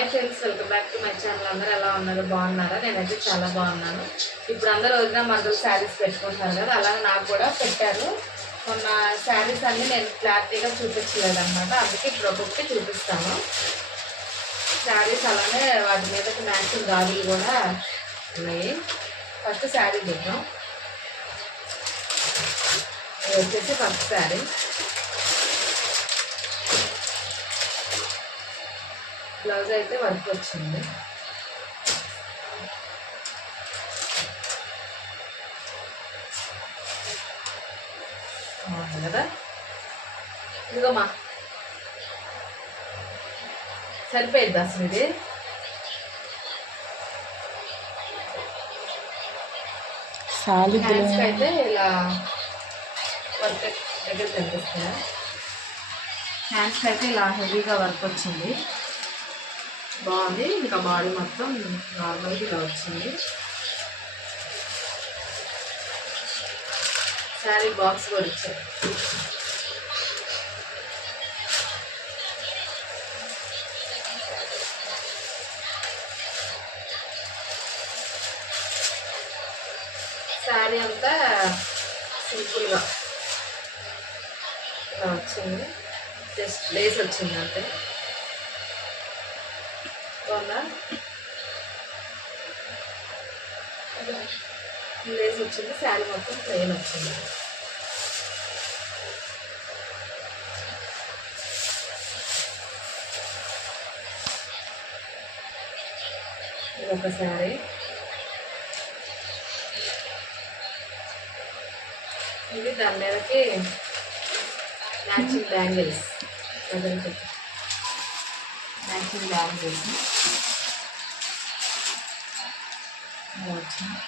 Hi friends, welcome back to my channel. అందరూ ఎలా ఉన్నారు? బాగున్నారా? నేనైతే చాలా బాగున్నాను. ఇప్పుడు అందరూ వదిన మరదలు శారీస్ పెట్టుకుంటున్నారు కదా, అలాగే నాకు కూడా పెట్టారు. మొన్న శారీస్ అన్నీ నేను క్లారిటీగా చూపించలేదు అనమాట, అందుకే ఇప్పుడు ఒక్కొక్కటి చూపిస్తాను శారీస్. అలానే వాటి మీదకి మ్యాచింగ్ గాజులు కూడా ఉన్నాయి. ఫస్ట్ శారీ చూద్దాం. ఇది వచ్చేసి ఫస్ట్ శారీ. బ్లౌజ్ అయితే వర్క్ వచ్చింది. కదా, ఇదిగోమా సరిపోయిద్ది అసలు. ఇది హ్యాండ్స్కి అయితే ఇలా వర్క్ దగ్గర కనిపిస్తుంది. హ్యాండ్స్కి అయితే ఇలా హెవీగా వర్క్ వచ్చింది, బాగుంది. ఇంకా బాడీ మొత్తం నార్మల్గా ఇలా వచ్చింది. శారీ బాక్స్ కూడా ఇచ్చారు. శారీ అంతా సింపుల్గా ఇలా వచ్చింది, జస్ట్ లేస్ వచ్చింది అంతే. లేస్ వచ్చింది, శారీ మొత్తం ప్లెయిన్ వచ్చింది. ఇది ఒక శారీ. ఇది దాని మీదకి మ్యాచింగ్ బ్యాంగిల్స్, మ్యాచింగ్ బ్యాంగిల్స్ వచ్చింది.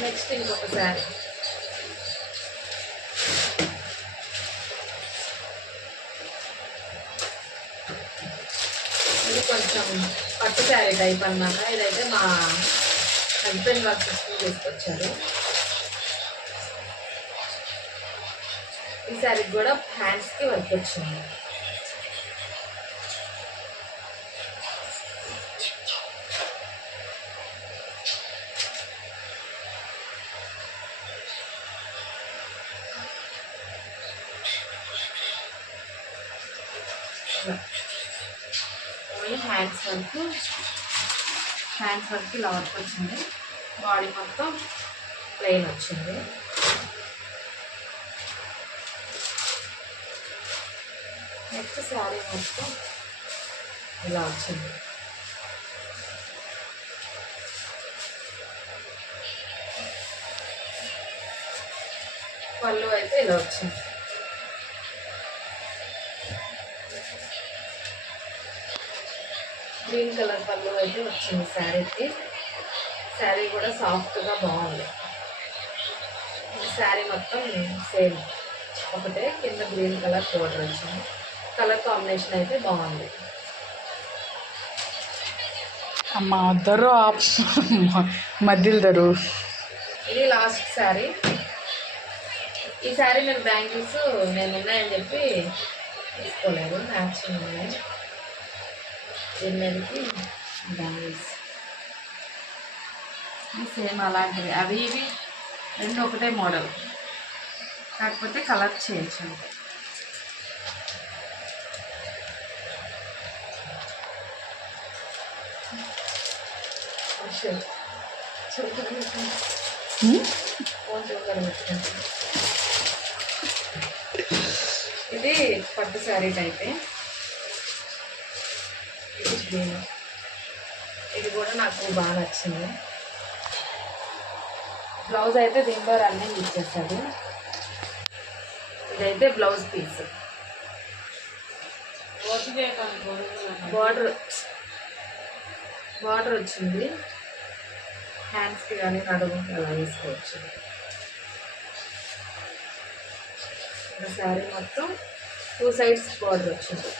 నెక్స్ట్ ఇంకొక శారీ. ఇది కొంచెం పట్టు శారీ టైప్ అన్నమాట. ఇదైతే మా హస్బెండ్ వర్క్ తీసుకొచ్చారు. ఈ శారీకి కూడా హ్యాండ్స్కి వర్క్ వచ్చింది. హ్యాండ్స్ వరకు ఇలా వర్క్ వచ్చింది, బాడీ మొత్తం ప్లెయిన్ వచ్చింది. నెక్స్ట్ శారీ మొత్తం ఇలా వచ్చింది. పళ్ళు అయితే ఇలా వచ్చింది. గ్రీన్ కలర్ పళ్ళు అయితే వచ్చింది శారీకి. శారీ కూడా సాఫ్ట్గా బాగుంది. శారీ మొత్తం సేమ్ ఒకటే, కింద గ్రీన్ కలర్ బోర్డర్ వచ్చింది. కలర్ కాంబినేషన్ అయితే బాగుంది. అమ్మ దరు మధ్యలో దరు. ఇది లాస్ట్ శారీ. ఈ శారీ నేను బ్యాంగిల్స్ నేను ఉన్నాయని చెప్పి తీసుకోలేదు, మ్యాచింగ్ ఉన్నాయి. దీని మీదకి బ్యాంగిల్స్ సేమ్ అలాంటివి, అవి ఇవి రెండు ఒకటే మోడల్, కాకపోతే కలర్ చేంజ్ ఉంటాయి. ఇది పట్టు శారీ టైపే. ఇది గ్రీన్, ఇది కూడా నాకు బాగా నచ్చింది. బ్లౌజ్ అయితే దీంట్లో రన్నింగ్ ఇచ్చేసాడు. ఇదైతే బ్లౌజ్ పీస్. బార్డర్ వచ్చింది. హ్యాండ్స్కి కానీ నడుముకి అలా వేసుకోవచ్చు. శారీ మొత్తం 2 సైడ్స్ బార్డర్ వచ్చింది.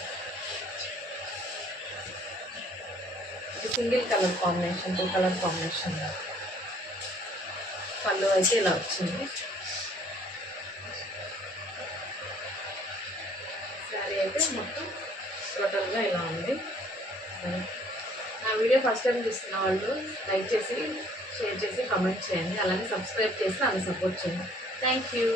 Single colour combination, 2 colour combination. పళ్ళు అయితే ఇలా వచ్చింది. శారీ అయితే మొత్తం టోటల్గా ఇలా ఉంది. నా వీడియో ఫస్ట్ టైం చూస్తున్న వాళ్ళు లైక్ చేసి, షేర్ చేసి, కామెంట్ చేయండి. అలానే సబ్స్క్రైబ్ చేసి నన్ను సపోర్ట్ చేయండి. Thank you.